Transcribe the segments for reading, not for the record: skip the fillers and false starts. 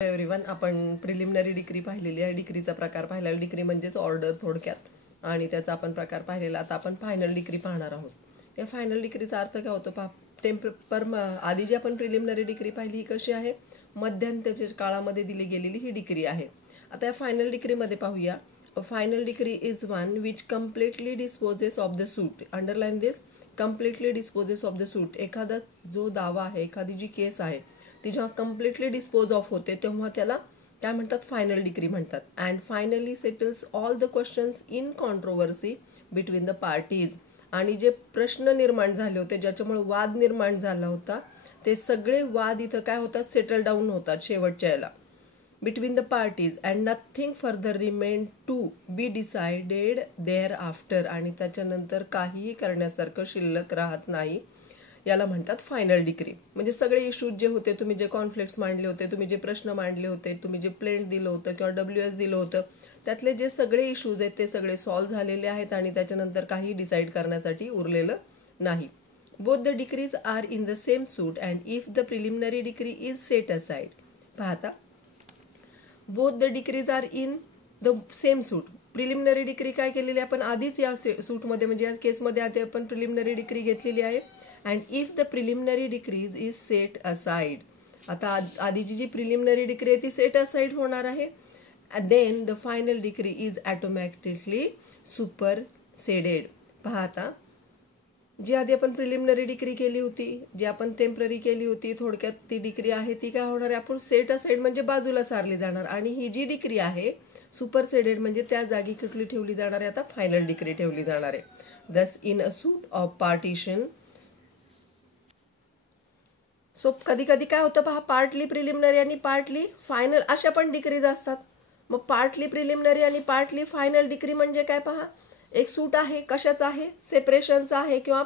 Everyone, आपण preliminary degree पाहिलेली आहे. डिग्रीचा प्रकार पाहिला. डिग्री म्हणजेच ऑर्डर थोडक्यात, आणि त्याचा आपण प्रकार पाहिलेला. आता आपण फायनल डिग्री पाहणार आहोत. या फायनल डिग्रीचा अर्थ काय होतो आधी जी आपण प्रिलिमिनरी डिग्री पाहिली ही कशी आहे, मध्यंतरच्या काळामध्ये दिली गेलेली ही डिग्री आहे. आता या फायनल डिग्रीमध्ये पाहूया. Final decree is one which completely disposes of the suit. Underline this, completely disposes of the suit. एखादा जो दावा आहे, एखादी जी केस आहे ती जेव्हा कम्प्लिटली डिस्पोज ऑफ होते तेव्हा त्याला काय म्हणतात, फायनल डिग्री म्हणतात. And finally settles all the questions in controversy between the parties. आणि जे प्रश्न निर्माण झाले होते, ज्याच्यामुळे वाद निर्माण झाला होता, ते सगळे वाद इथं काय होतात, सेटल डाऊन होतात शेवटच्या याला, between the parties. And nothing further remain to be decided thereafter. आणि त्याच्यानंतर काहीही करण्यासारखं शिल्लक राहत नाही. याला म्हणतात फायनल डिग्री. म्हणजे सगळे इश्यूज जे होते, तुम्ही जे कॉन्फ्लिक्ट्स मांडले होते, तुम्ही जे प्रश्न मांडले होते, तुम्ही जे प्लेंट दिलं होतं किंवा WS दिलं होतं, त्यातले जे सगळे इश्यूज आहेत ते सगळे सॉल्व्ह झालेले आहेत आणि त्याच्यानंतर काही डिसाईड करण्यासाठी उरलेलं नाही. Both the decrees are in the same suit and if the preliminary decree is set aside. पाहता, both the decrees are in the same suit. Preliminary decree काय केलेली आपण आधीच या सूटमध्ये, म्हणजे या केसमध्ये आधी आपण प्रिलिमिनरी डिग्री घेतलेली आहे. And if the preliminary degrees is set aside. आता आधीची जी प्रिलिमिनरी डिग्री आहे ती सेट असाइड होणार आहे. Then the final decree is automatically superseded. पहा, आता जी आधी आपण प्रिलिमिनरी डिग्री केली होती, जी आपण टेम्पररी केली होती, थोडक्यात ती डिग्री आहे ती काय होणार आहे, आपण सेट असाइड म्हणजे बाजूला सारली जाणार. आणि ही जी डिग्री आहे सुपरसेडेड म्हणजे त्या जागी कुठली ठेवली जाणार आहे, आता फायनल डिग्री ठेवली जाणार आहे. दस in a suit of partition. So कधी कधी काय होतं पहा, पार्टली प्रिलिमिनरी आणि पार्टली फायनल अशा पण डिग्रीज असतात. मग पार्टली प्रिलिमिनरी आणि पार्टली फायनल डिग्री म्हणजे काय पहा, एक सूट आहे, कशाचं आहे, सेपरेशनचं आहे किंवा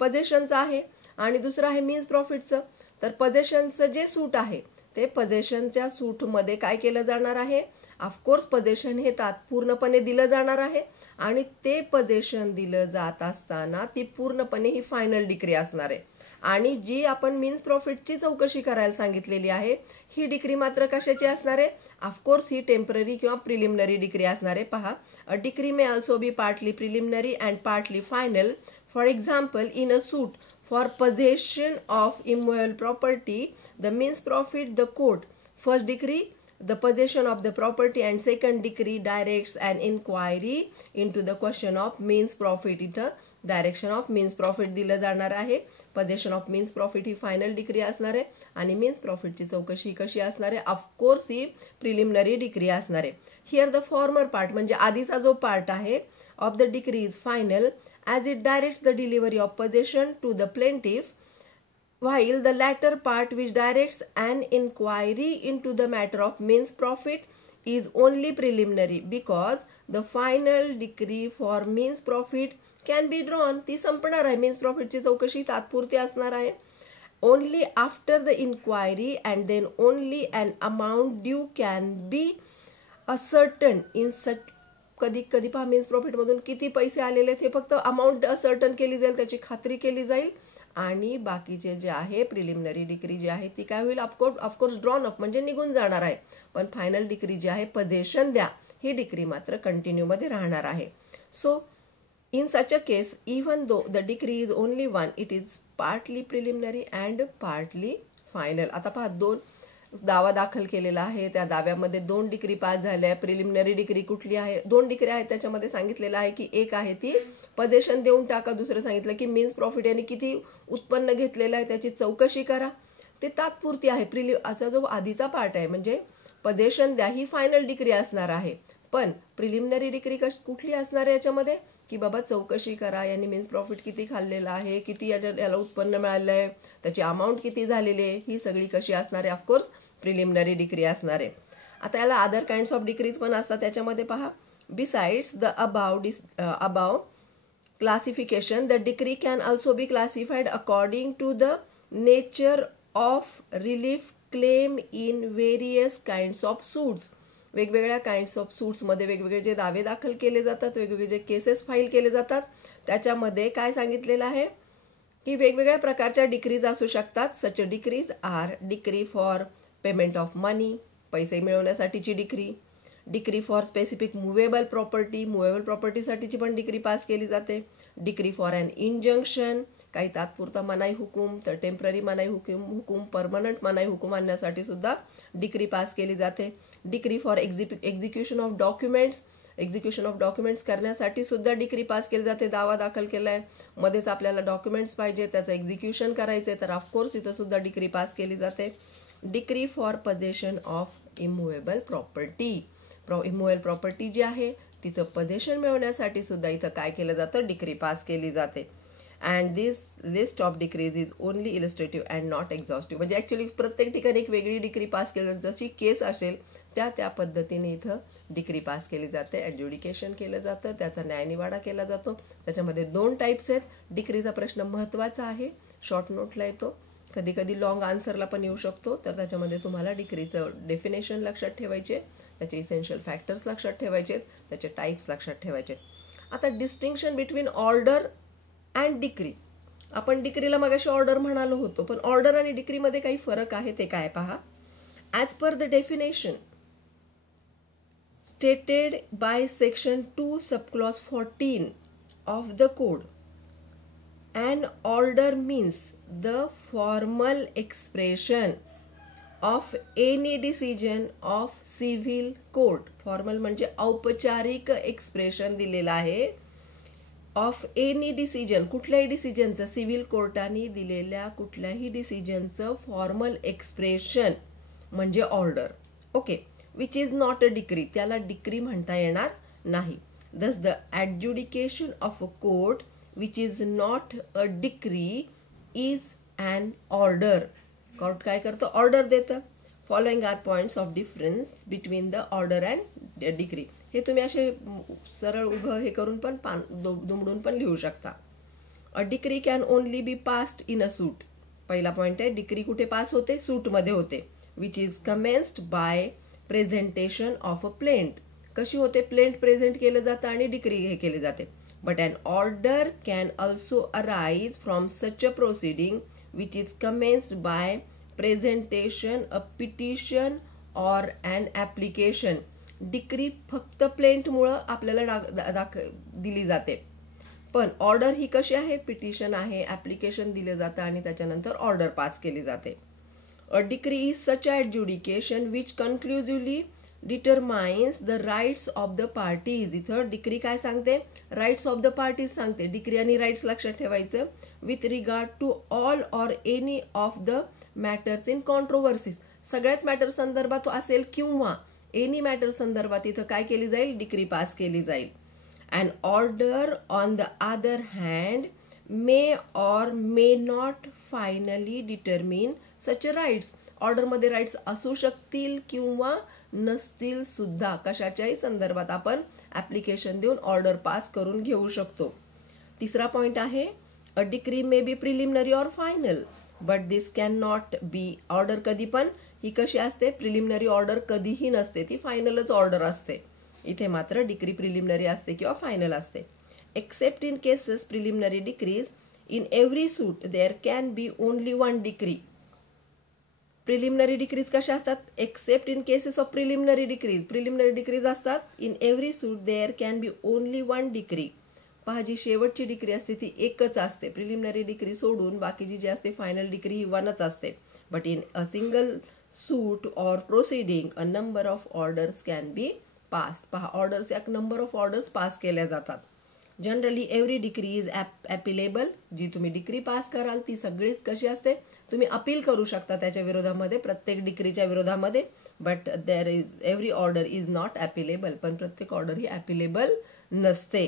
पजेशनचं आहे, आणि दुसरं आहे मीन्स प्रॉफिटचं. तर पजेशनचं जे सूट आहे ते पजेशनच्या सूटमध्ये काय केलं जाणार आहे, ऑफकोर्स पजेशन हे पूर्णपणे दिलं जाणार आहे, आणि ते पजेशन दिलं जात असताना ती पूर्णपणे ही फायनल डिग्री असणार आहे. आणि जी आपण मीन्स प्रॉफिटची चौकशी करायला सांगितलेली आहे ही डिग्री मात्र कशाची असणार आहे, ऑफकोर्स ही टेम्पररी किंवा प्रिलिमिनरी डिग्री असणार आहे. पहा, a degree may also be partly preliminary and partly final. For example, in a suit for possession of immovable property, the means profit, the court, first degree, the possession of the property, and second degree directs an inquiry into the question of means profit. इथं direction of means profit दिलं जाणार आहे. Possession of means profit ही final decree असणार आहे, आणि means प्रॉफिटची चौकशी कशी असणार आहे, ऑफकोर्स ही प्रिलिमिनरी डिग्री असणार आहे. हिअर द फॉर्मर पार्ट म्हणजे आधीचा जो पार्ट आहे of the degree is final as it directs the delivery of possession to the plaintiff, while the latter part which directs an inquiry into the matter of means profit is only preliminary, because the final decree for means profit can be drawn. ती संपणार आहे, means profit ची चौकशी तात्पुरती असणार आहे. Only after the inquiry and then only an amount due can be ascertained in such. कधी कधी पहा, मीन्स प्रॉफिट मधून किती पैसे आलेले आहेत हे फक्त अमाऊंट असर्टन केली जाईल, त्याची खात्री केली जाईल, आणि बाकीचे जे आहे प्रिलिमिनरी डिग्री जी आहे ती काय होईल, ऑफकोर्स ड्रॉन ऑफ म्हणजे निघून जाणार आहे. पण फायनल डिग्री जी आहे, पोझेशन द्या, ही डिग्री मात्र कंटिन्यू मध्ये राहणार आहे. So in such a case, even though the degree is only one, it is partly preliminary and partly final. आता पहा, दोन दावा दाखल केलेला आहे, त्या दाव्यामध्ये 2 डिग्री पास झाल्या. प्रिलिमिनरी डिग्री कुठली आहे, 2 डिग्री आहेत, त्याच्यामध्ये सांगितलेलं आहे की एक आहे ती पोझेशन देऊन टाका, दुसरं सांगितलं की मीन्स प्रॉफिट यांनी किती उत्पन्न घेतलेलं आहे त्याची चौकशी करा. ते तात्पुरती आहे. असा जो आधीचा पार्ट आहे म्हणजे पोझेशन द्या, ही फायनल डिग्री असणार आहे. पण प्रिलिमिनरी डिग्री कुठली असणार आहे याच्यामध्ये, की बाबा चौकशी करा, यांनी मीन्स प्रॉफिट किती खाल्लेलं आहे, किती याला उत्पन्न मिळालं आहे, त्याची अमाऊंट किती झालेली आहे, ही सगळी कशी असणार आहे, ऑफकोर्स प्रिलिमिनरी डिग्री असणार आहे. आता याला अदर काइंड्स ऑफ डिग्रीज पण असतात. त्याच्यामध्ये पहा, besides the above classification, the degree can also be classified according to the nature of relief claim in various kinds of suits. वेगवेगळ्या काइंड्स ऑफ सूट्स मध्ये वेगवेगळे जे दावे दाखल केले जातात, वेगवेगळे जे केसेस फाईल केले जातात, त्याच्यामध्ये काय सांगितलेलं आहे की वेगवेगळ्या प्रकारच्या डिक्रीज असू शकतात. Such decrees are decree for payment of money, पैसे मिळवण्यासाठीची decree. Decree for specific movable property, movable प्रॉपर्टीसाठीची पण डिक्री पास केली जाते. डिक्री फॉर अन इंजंक्शन, काही तात्पुरता मनाई हुकूम, तर टेम्पररी मनाई हुकूम, परमनंट मनाई हुकूम आणण्यासाठी सुद्धा डिक्री पास केली जाते. Decree for execution of documents, execution of documents करण्यासाठी सुद्धा डिक्री पास केली जाते. दावा दाखल केलाय, मध्येच आपल्याला डॉक्युमेंट्स पाहिजे, त्याचं एक्झिक्युशन करायचंय, तर ऑफकोर्स इथं सुद्धा डिक्री पास केली जाते. Decree for possession of immovable property, immovable property जी आहे तिचं पोझेशन मिळवण्यासाठी सुद्धा इथं काय केलं जातं, डिक्री पास केली जाते. And this list of decrees is only illustrative and not exhaustive. म्हणजे ऍक्च्युअली प्रत्येक ठिकाणी एक वेगळी डिक्री पास केली जाते, जशी केस असेल त्या पद्धतीने इथं डिक्री पास केली जाते. ॲड्ज्युडिकेशन केलं जातं, त्याचा न्यायनिवाडा केला जातो. त्याच्यामध्ये 2 टाईप्स आहेत. डिक्रीचा प्रश्न महत्त्वाचा आहे, शॉर्ट नोटला येतो, कधी कधी लॉंग आन्सरला पण येऊ शकतो. तर त्याच्यामध्ये तुम्हाला डिक्रीचं डेफिनेशन लक्षात ठेवायचे, त्याचे इसेन्शियल फॅक्टर्स लक्षात ठेवायचे, त्याचे टाईप्स लक्षात ठेवायचे. आता distinction between order and decree. आपण डिक्रीला मगाशी ऑर्डर म्हणालो होतो, पण ऑर्डर आणि डिक्रीमध्ये काही फरक आहे, ते काय पहा. As per the definition stated by section 2 subclause 14 of the code, an order means the formal expression of any decision of civil court. Formal म्हणजे औपचारिक एक्सप्रेशन दिलेलं आहे. ऑफ एनी डिसिजन, कुठल्याही डिसिजनचं, सिव्हिल कोर्टाने दिलेल्या कुठल्याही डिसिजनचं फॉर्मल एक्सप्रेशन म्हणजे order. Okay, which is not a decree, त्याला डिक्री म्हणता येणार नाही. Thus the adjudication of a court which is not a decree is an order. Court काय करतं, ऑर्डर देतं. Following are points of difference between the order and decree. हे तुम्ही असे सरळ उभं हे करून पण दुमडून पण लिहू शकता. A decree can only be passed in a suit. पहिला पॉइंट आहे, डिक्री कुठे पास होते, सूटमध्ये होते. Which is commenced by presentation of a plaint. कशी होते, प्लेंट प्रेझेंट केलं जातं आणि डिक्री हे केली जाते. But an order can also arise from such a proceeding which is commenced by presentation a petition or an application. Decree फक्त प्लेंटमुळं आपल्याला दिली जाते, पण ऑर्डर ही कशी आहे, पिटिशन आहे, ऍप्लिकेशन दिले जातं आणि त्याच्यानंतर ऑर्डर पास केली जाते. A decree is such adjudication which conclusively determines the rights of the parties. इथं डिक्री काय सांगते, राईट्स ऑफ द पार्टीज सांगते. डिक्री आणि राईट्स लक्षात ठेवायचं. With regard to all or any of the matters in controversies. सगळ्याच matter संदर्भात असेल किंवा एनी मॅटर संदर्भात इथं काय केली जाईल, डिक्री पास केली जाईल. And order on the other hand may or may not finally determine such rights. ऑर्डरमध्ये राईट्स असू शकतील किंवा नसतील सुद्धा. कशाच्याही संदर्भात आपण ऍप्लिकेशन देऊन ऑर्डर पास करून घेऊ शकतो. तिसरा पॉइंट आहे, अ decree may be preliminary or final but this can not be. Order कधी पण ही कशी असते, प्रिलिमिनरी ऑर्डर कधीही नसते, ती फायनलच ऑर्डर असते. इथे मात्र डिक्री प्रिलिमिनरी असते किंवा फायनल असते. Except in cases preliminary decrees in every suit there can be only one decree. Preliminary decrees कशा असतात, except in cases of preliminary decrees. Preliminary decrees असतात. In every suit there can be only one decree. पहा, जी शेवटची decree असते ती एकच असते. प्रिलिमिनरी डिक्री सोडून बाकीची जी असते फायनल डिक्री ही वनच असते. But in a single suit or proceeding a number of orders can be passed. पहा, ऑर्डर्स, एक नंबर ऑफ ऑर्डर्स पास केल्या जातात. Generally every decree is appealable. जी तुम्ही डिक्री पास कराल ती सगळीच कशी असते, तुम्ही अपील करू शकता त्याच्या विरोधामध्ये, प्रत्येक डिक्रीच्या विरोधामध्ये. But there is every order is not appealable. पण प्रत्येक ऑर्डर ही ॲपिलेबल नसते.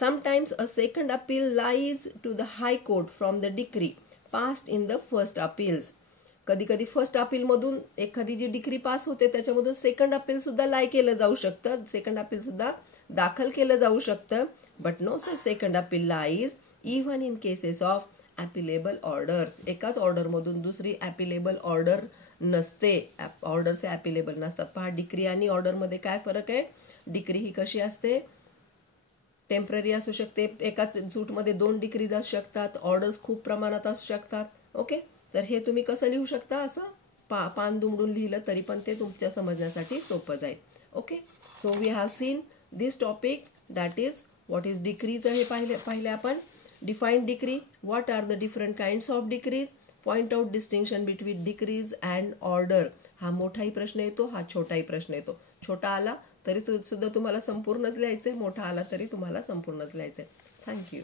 Sometimes a second appeal lies to the high court from the decree passed in the first appeals. कधी कधी फर्स्ट अपील मधून एखादी जी डिक्री पास होते त्याच्यामधून सेकंड अपील सुद्धा लाई केलं जाऊ शकतं, सेकंड अपील सुद्धा दाखल केलं जाऊ शकतं. But no sir second appeal lies even in cases of appealable orders. एकाच ऑर्डर मधून दुसरी ॲपिलेबल ऑर्डर नसते, ऑर्डर्स ॲपिलेबल नसतात. पहा, डिक्री आणि ऑर्डर मध्ये काय फरक आहे. डिक्री ही कशी असते, टेम्पररी असू शकते, एकाच सूटमध्ये 2 डिक्रीज असू शकतात, ऑर्डर्स खूप प्रमाणात असू शकतात. ओके, तर हे तुम्ही कसं लिहू शकता, असं पान दुमडून लिहिलं तरी पण ते तुमच्या समजण्यासाठी सोपं जाईल. Okay, so we have seen this topic, that is what is decrees हे पाहिले आपण. Define decree, what are the different kinds of decrees, point out distinction between decrees and order. हा मोठाही प्रश्न येतो, हा छोटाही प्रश्न येतो. छोटा आला तरी सुद्धा तुम्हाला संपूर्णच लिहायचंय, मोठा आला तरी तुम्हाला संपूर्णच लिहायचंय. थँक्यू.